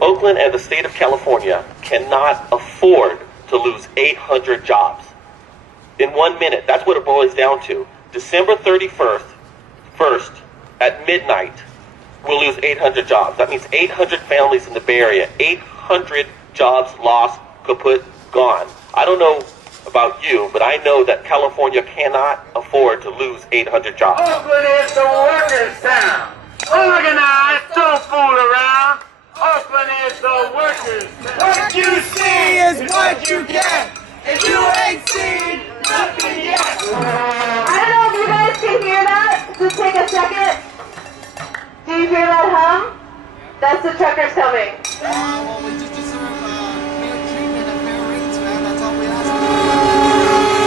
Oakland and the state of California cannot afford to lose 800 jobs. In 1 minute, that's what it boils down to. December 31st, at midnight, we'll lose 800 jobs. That means 800 families in the Bay Area, 800 jobs lost, kaput, gone. I don't know about you, but I know that California cannot afford to lose 800 jobs. Oakland is the workers' town. Organize, don't fool around. Oakland is the workers' town. What you see is what you get. If you ain't seen nothing yet. I don't know if you guys can hear that. Just take a second. Do you hear that hum? That's the truckers coming. Well, we just deserve fair treatment and fair rates, man. That's all we ask for.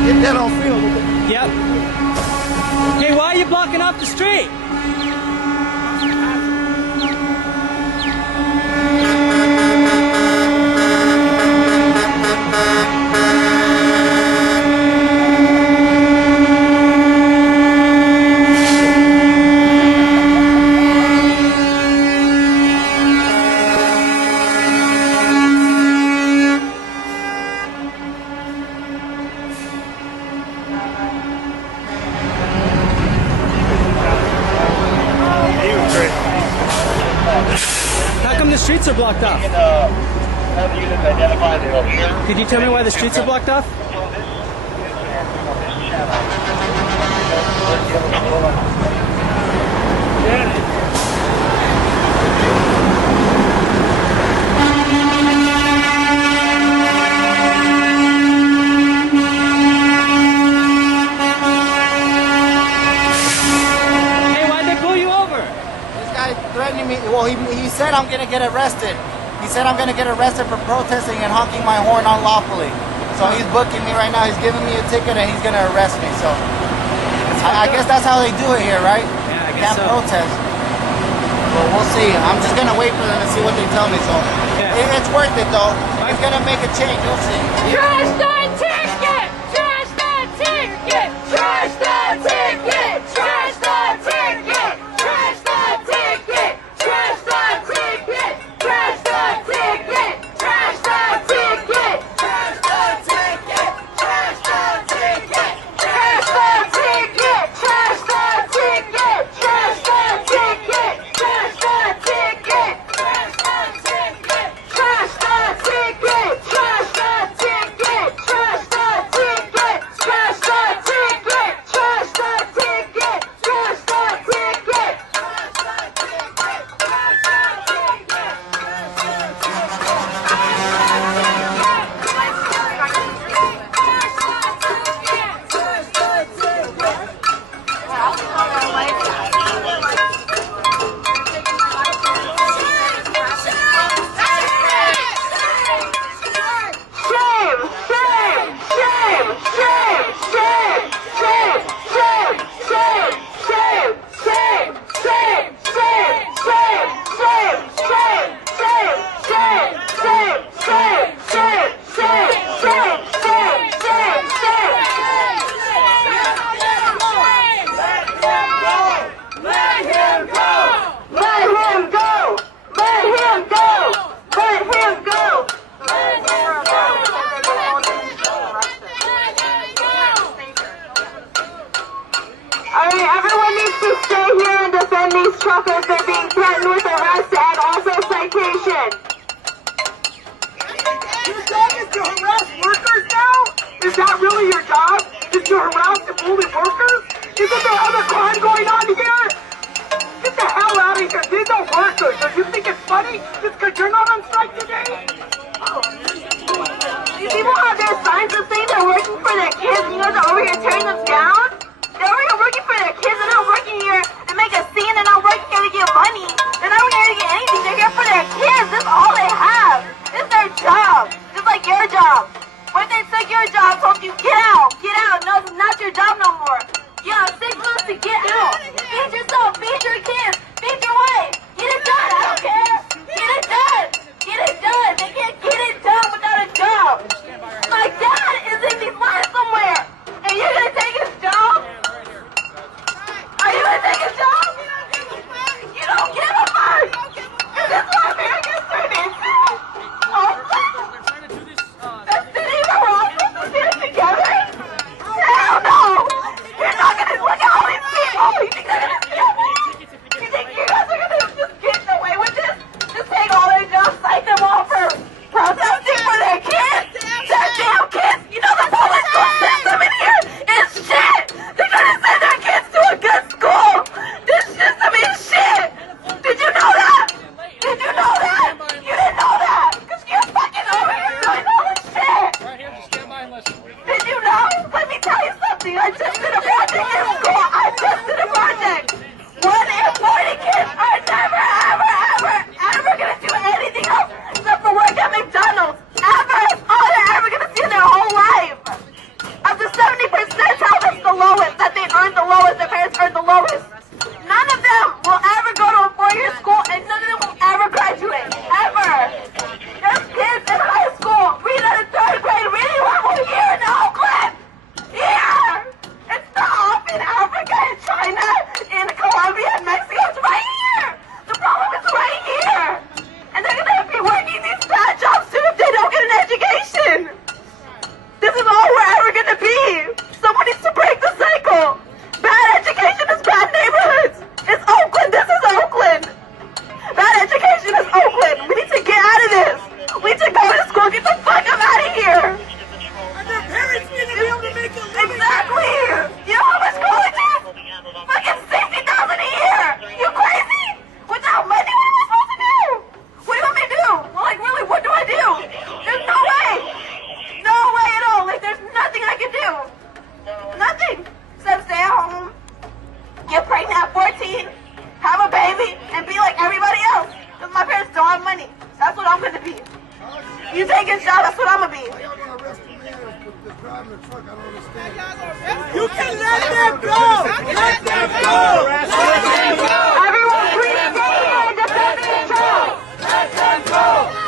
Get that on film. Yep. Hey, why are you blocking off the street? How come the streets are blocked off? Could you tell me why the streets are blocked off? Threatening me. Well, he said I'm gonna get arrested. He said I'm gonna get arrested for protesting and honking my horn unlawfully. So he's booking me right now. He's giving me a ticket and he's gonna arrest me. So I guess that's how they do it here, right? Yeah, I Can't guess so. protest. Well, we'll see. I'm just gonna wait for them to see what they tell me. So Yeah. it's worth it though. It's gonna make a change. You'll see. Trash that ticket! Trash that ticket! Trash that ticket! Trash that ticket! Trash that ticket! Trash that ticket! Trash that ticket! Trash that ticket! Trash that ticket! Trash that ticket! Trash that ticket! Trash that ticket! Trash that ticket! Trash that ticket! Trash that ticket! Trash that ticket! Trash that ticket! locals, they're being threatened with arrest and also citation. Your job is to harass workers now? Is that really your job? Is to harass and bully workers? Isn't there other crime going on here? Get the hell out of here. These are workers. Do you think it's funny just because you're not on strike today? These people have their signs that say they're working for their kids and you guys are over here tearing them down? They're over here working for their kids. They're not working here to make a scene. They're not working here to get money. They're not working here to get anything. They're here for their kids. This is all they have. This is their job. Just like your job. When they took your job, told you, get out. Get out. No, it's not your job no more. You have 6 months to get out. Feed yourself. Feed your kids. Feed your wife. Get it done. I don't care. Get it done. Get it done. They can't get it done without a job. My dad is in these lines somewhere. And you're going to take his job? Are you going to take his job? You don't give a fuck. Is this what Americans turn into? Oakland? The city where we're all supposed to sit together? Hell no. You're not going to look at all these people. You think they're going to steal me? You think you guys are going to just get away with this? Just take all their jobs, cite them all for protesting for their kids? Their damn kids? You know the public school system in here is shit. They're trying to send their kids to a good school. This system is shit. Did you know that? Did you know that? You didn't know that. Because you're fucking over here doing all this shit. Right here, just stand by and listen. Did you know? Let me tell you something. I just did a project in school. I just did a project. 1 in 40 kids are never, ever going to do anything else except for work at McDonald's. Ever. It's all they're ever going to see in their whole life. Of the 70 percentile, that's the lowest. That they earn the lowest. Their parents earn the lowest. None of them will ever go to a 4-year school and none of them will ever graduate. Ever. There's kids in high school reading at a 3rd grade reading level here in Oakland. Here. It's not off in Africa and China, in Colombia and Mexico. It's right here. The problem is right here. And they're going to be working these bad jobs too if they don't get an education. This is all we're ever going to be. Someone needs to break the cycle. Bad education is bad neighborhoods. It's Oakland. This is Oakland. Bad education is Oakland. We need to get out of this. We need to go to school. Get the fuck out of here. And their parents need to be able to make a living. Exactly. You know how much college is? Fucking $60,000 a year. You crazy? Without money, what am I supposed to do? What do you want me to do? Well, like, really, what do I do? There's no way. No way at all. Like, there's nothing I can do. Nothing. Except stay at home, get pregnant at 14, have a baby, and be like everybody else. Because my parents don't have money. That's what I'm going to be. You take his job, that's what I'm going to be. Why y'all gonna arrest the man that's driving the truck? I don't understand. You can let them go. Let them go. Let them go. Everyone please stay here and defend the control. Let them go.